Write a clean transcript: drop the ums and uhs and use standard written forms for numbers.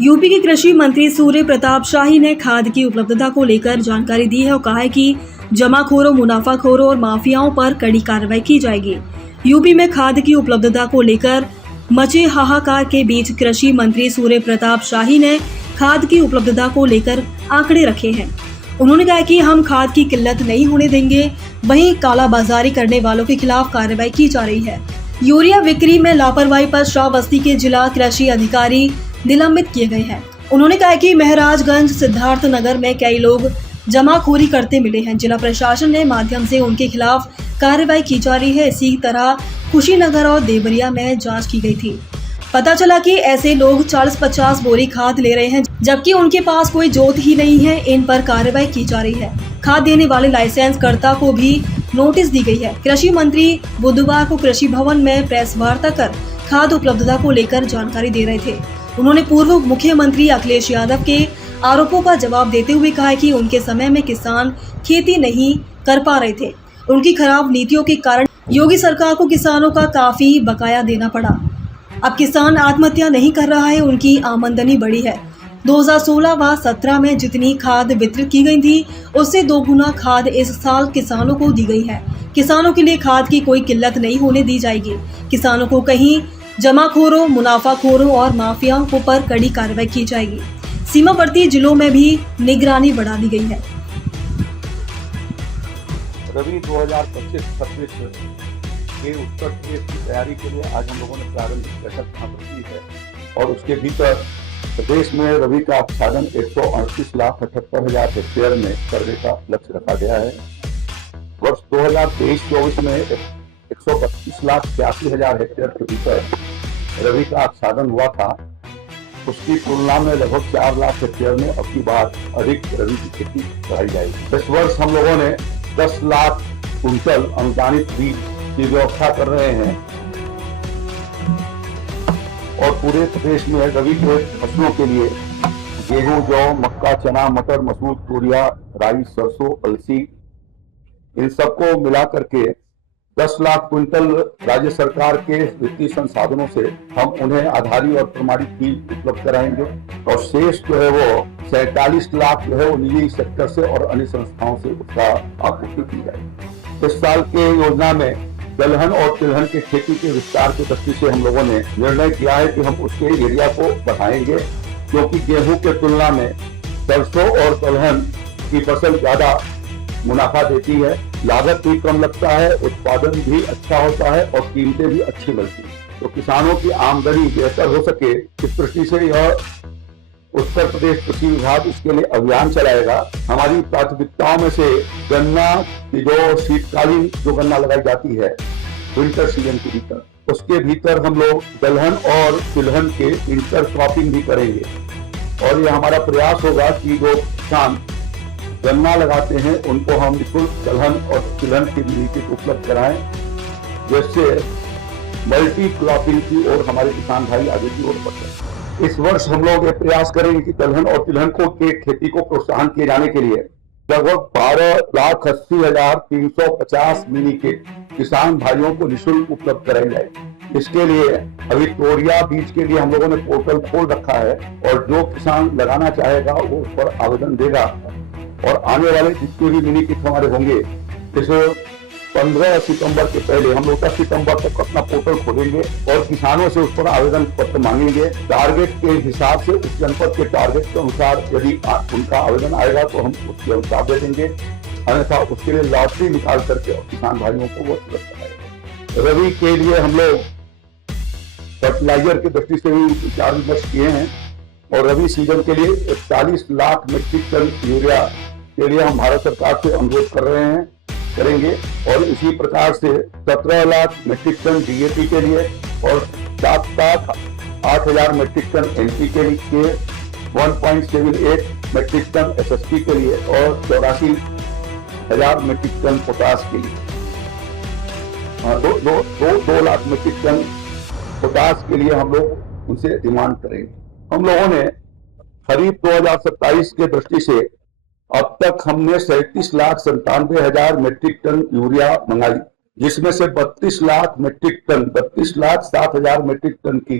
UP के कृषि मंत्री सूर्य प्रताप शाही ने खाद की उपलब्धता को लेकर जानकारी दी है और कहा है कि जमाखोरों, मुनाफाखोरों और माफियाओं पर कड़ी कार्रवाई की जाएगी। यूपी में खाद की उपलब्धता को लेकर मचे हाहाकार के बीच कृषि मंत्री सूर्य प्रताप शाही ने खाद की उपलब्धता को लेकर आंकड़े रखे हैं। उन्होंने कहा कि हम खाद की किल्लत नहीं होने देंगे, वहीं कालाबाजारी करने वालों के खिलाफ कार्रवाई की जा रही है। यूरिया बिक्री में लापरवाही पर श्रावस्ती के जिला कृषि अधिकारी निलंबित किए गए हैं। उन्होंने कहा कि महराजगंज, सिद्धार्थ नगर में कई लोग जमाखोरी करते मिले हैं। जिला प्रशासन ने माध्यम से उनके खिलाफ कार्रवाई की जा रही है। इसी तरह कुशीनगर और देवरिया में जांच की गई थी। पता चला कि ऐसे लोग 40-50 बोरी खाद ले रहे हैं, जबकि उनके पास कोई जोत ही नहीं है। इन पर कार्रवाई की जा रही है। खाद देने वाले लाइसेंस कर्ता को भी नोटिस दी गई है। कृषि मंत्री बुधवार को कृषि भवन में प्रेस वार्ता कर खाद उपलब्धता को लेकर जानकारी दे रहे थे। उन्होंने पूर्व मुख्यमंत्री अखिलेश यादव के आरोपों का जवाब देते हुए कहा कि उनके समय में किसान खेती नहीं कर पा रहे थे। उनकी खराब नीतियों के कारण योगी सरकार को किसानों का काफी बकाया देना पड़ा। अब किसान आत्महत्या नहीं कर रहा है, उनकी आमदनी बढ़ी है। 2016 व 17 में जितनी खाद वितरित की गई थी, उससे 2 गुना खाद इस साल किसानों को दी गई है। किसानों के लिए खाद की कोई किल्लत नहीं होने दी जाएगी। किसानों को कहीं जमाखोरों, मुनाफाखोरों और माफियाओं को पर कड़ी कार्रवाई की जाएगी। सीमावर्ती जिलों में भी निगरानी बढ़ा दी गई है। रबी 2025-26 के उत्तर प्रदेश की तैयारी के लिए आज हम लोगों ने प्रारंभिक बैठक यहाँ पर की है और उसके भीतर प्रदेश में रबी का आच्छादन 138,78,000 हेक्टेयर में करने का लक्ष्य रखा गया है। वर्ष 2023-24 में 132,82,000 हेक्टेयर के भीतर रबी का आच्छादन हुआ था। उसकी तुलना में लगभग 4 लाख हेक्टेयर में अब की बार अधिक रबी की खेती कराई जाएगी। इस वर्ष हम लोगों ने 10 लाख कुंटल अनुदानित बीज की व्यवस्था कर रहे हैं और पूरे प्रदेश में रबी के फसलों के लिए गेहूं, जौ, मक्का, चना, मटर, मसूर, तुरिया, राई, सरसों, अलसी, इन सबको मिला करके 10 लाख क्विंटल राज्य सरकार के वित्तीय संसाधनों से हम उन्हें आधारी और प्रमाणित बीज उपलब्ध कराएंगे और शेष जो है वो 47 लाख जो है वो निजी सेक्टर से और अन्य संस्थाओं से उसका आपूर्ति की जाएगी। इस साल के योजना में दलहन और तिलहन की खेती के विस्तार की दृष्टि से हम लोगों ने निर्णय किया है कि हम उसके एरिया को बढ़ाएंगे, क्योंकि गेहूं के तुलना में सरसों और दलहन की फसल ज्यादा मुनाफा देती है, लागत भी कम लगता है, उत्पादन भी अच्छा होता है और कीमतें भी अच्छी मिलती है। तो किसानों की आमदनी बेहतर हो सके, इस दृष्टि से यह उत्तर प्रदेश कृषि विभाग इसके लिए अभियान चलाएगा। हमारी प्राथमिकताओं में से गन्ना की जो शीतकालीन जो गन्ना लगाई जाती है विंटर सीजन के भीतर, उसके भीतर हम लोग दलहन और तिलहन के इंटर क्रॉपिंग भी करेंगे और ये हमारा प्रयास होगा कि जो किसान गन्ना लगाते हैं उनको हम निःशुल्क दलहन और तिलहन की नीति उपलब्ध कराएं, जिससे मल्टी क्रॉपिंग की ओर हमारे किसान भाई आगे की ओर बढ़ते। इस वर्ष हम लोग ये प्रयास करेंगे कि दलहन और तिलहन को के खेती को प्रोत्साहन किए जाने के लिए लगभग 12,80,350 मिनी किट किसान भाइयों को निःशुल्क उपलब्ध कराई जाए। इसके लिए अभी तोरिया बीज के लिए हम लोगों ने पोर्टल खोल रखा है और जो किसान लगाना चाहेगा वो उस पर आवेदन देगा और आने वाले जितने भी मिनी किट हमारे होंगे, जैसे 15 सितंबर के पहले हम लोग 10 सितंबर तक अपना पोर्टल खोलेंगे और किसानों से उस पर आवेदन पत्र मांगेंगे। टारगेट के हिसाब से उस जनपद के टारगेट के अनुसार यदि उनका आवेदन आएगा तो हम उसके अनुसार दे देंगे, अन्यथा उसके लिए लॉटरी निकाल करके और किसान भाइयों को वो उपलब्ध कराएंगे। रबी के लिए हम लोग फर्टिलाइजर की दृष्टि से भी विचार विमर्श किए हैं और रबी सीजन के लिए 41 लाख मीट्रिक टन यूरिया के लिए हम भारत सरकार से अनुरोध कर रहे हैं, करेंगे और इसी प्रकार से 17 लाख मीट्रिक टन डीएपी के लिए और 7,08,000 मीट्रिक टन एनपीके के 1.78 मीट्रिक टन एसएसपी के लिए और 84,000 मीट्रिक टन पोटास के लिए 2 लाख मीट्रिक टन पोटास के लिए हम लोग उनसे डिमांड करेंगे। हम लोगों ने खरीफ 2027 के दृष्टि से अब तक हमने 37,97,000 मीट्रिक टन यूरिया मंगाई, जिसमें से 32 लाख 7,000 मीट्रिक टन की